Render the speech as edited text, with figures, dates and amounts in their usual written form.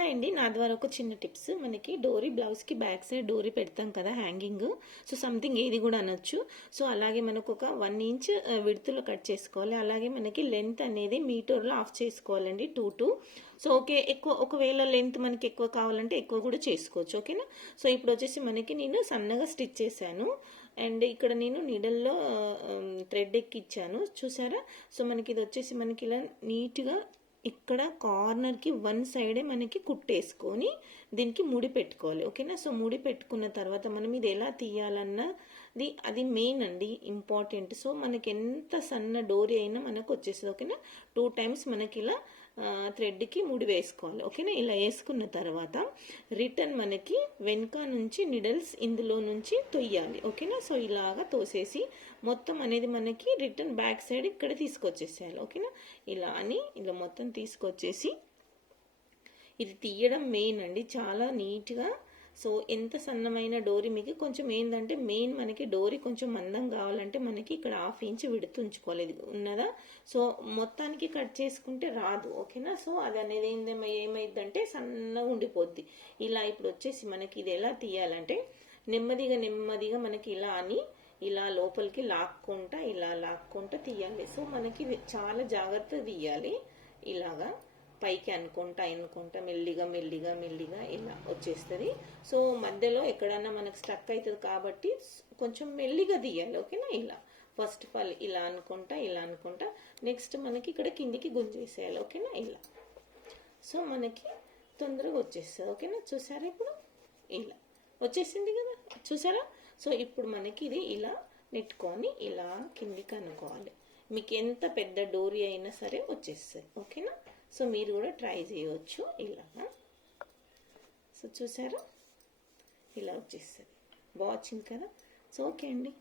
Hi అండి, నా ద్వారా ఒక చిన్న టిప్స్. మనకి డోరీ బ్లౌజ్కి బ్యాక్ సైడ్ డోరీ పెడతాం కదా హ్యాంగింగ్. సో సంథింగ్ ఏది కూడా అనొచ్చు. సో అలాగే మనకు ఒక 1 ఇంచ్ విడుతులో కట్ చేసుకోవాలి. అలాగే మనకి లెంత్ అనేది మీటర్లో ఆఫ్ చేసుకోవాలండి 2 సో ఓకే, ఎక్కువ ఒకవేళ లెంత్ మనకి ఎక్కువ కావాలంటే ఎక్కువ కూడా చేసుకోవచ్చు. ఓకేనా. సో ఇప్పుడు వచ్చేసి మనకి నేను సన్నగా స్టిచ్ చేశాను. అండ్ ఇక్కడ నేను నీడల్లో థ్రెడ్ ఎక్కిచ్చాను, చూసారా. సో మనకి ఇది వచ్చేసి మనకి ఇలా నీట్గా ఇక్కడ కార్నర్కి 1 సైడే మనకి కుట్టేసుకొని దీనికి ముడి పెట్టుకోవాలి. ఓకేనా. సో ముడి పెట్టుకున్న తర్వాత మనం ఇది ఎలా తీయాలన్నది అది మెయిన్ అండి, ఇంపార్టెంట్. సో మనకి ఎంత సన్న డోరీ అయినా మనకు వచ్చేస్తుంది. ఓకేనా. 2 టైమ్స్ మనకి ఇలా థ్రెడ్కి ముడి వేసుకోవాలి. ఓకేనా. ఇలా వేసుకున్న తర్వాత రిటర్న్ మనకి వెనుక నుంచి నిడల్స్ ఇందులో నుంచి తొయ్యాలి. ఓకేనా. సో ఇలాగా తోసేసి మొత్తం అనేది మనకి రిటర్న్ బ్యాక్ సైడ్ ఇక్కడ తీసుకొచ్చేసేయాలి. ఓకేనా. ఇలా అని ఇలా మొత్తం తీసుకొచ్చేసి ఇది తీయడం మెయిన్ అండి, చాలా నీట్గా. సో ఎంత సన్నమైన డోరీ మీకు కొంచెం ఏంటంటే మెయిన్ మనకి డోరీ కొంచెం మందం కావాలంటే మనకి ఇక్కడ 1/2 ఇంచ్ విడుతు ఉంచుకోవాలి. ఇది ఉన్నదా. సో మొత్తానికి కట్ చేసుకుంటే రాదు. ఓకేనా. సో అది అనేది ఏమైందంటే సన్నగా ఉండిపోద్ది. ఇలా ఇప్పుడు వచ్చేసి మనకి ఇది ఎలా తీయాలంటే నెమ్మదిగా మనకి ఇలా అని ఇలా లోపలికి లాక్కుంటా తీయాలి. సో మనకి చాలా జాగ్రత్తగా తీయాలి. ఇలాగా పైకి అనుకుంటా మెల్లిగా ఇలా వచ్చేస్తుంది. సో మధ్యలో ఎక్కడన్నా మనకు స్టక్ అవుతుంది కాబట్టి కొంచెం మెల్లిగా తీయాలి. ఓకేనా. ఇలా ఫస్ట్ ఆఫ్ ఆల్ ఇలా అనుకుంటా నెక్స్ట్ మనకి ఇక్కడ కిందికి గుంజేసేయాలి. ఓకేనా. ఇలా సో మనకి తొందరగా వచ్చేస్తుంది. ఓకేనా. చూసారా, ఇప్పుడు ఇలా వచ్చేసింది కదా, చూసారా. సో ఇప్పుడు మనకి ఇది ఇలా నెట్టుకొని ఇలా కిందికి అనుకోవాలి. మీకు ఎంత పెద్ద డోరీ అయినా సరే వచ్చేస్తుంది. ఓకేనా. సో మీరు కూడా ట్రై చేయవచ్చు ఇలా. సో చూసారా, ఇలా వచ్చేస్తుంది. బాగా వచ్చింది కదా. సో ఓకే అండి.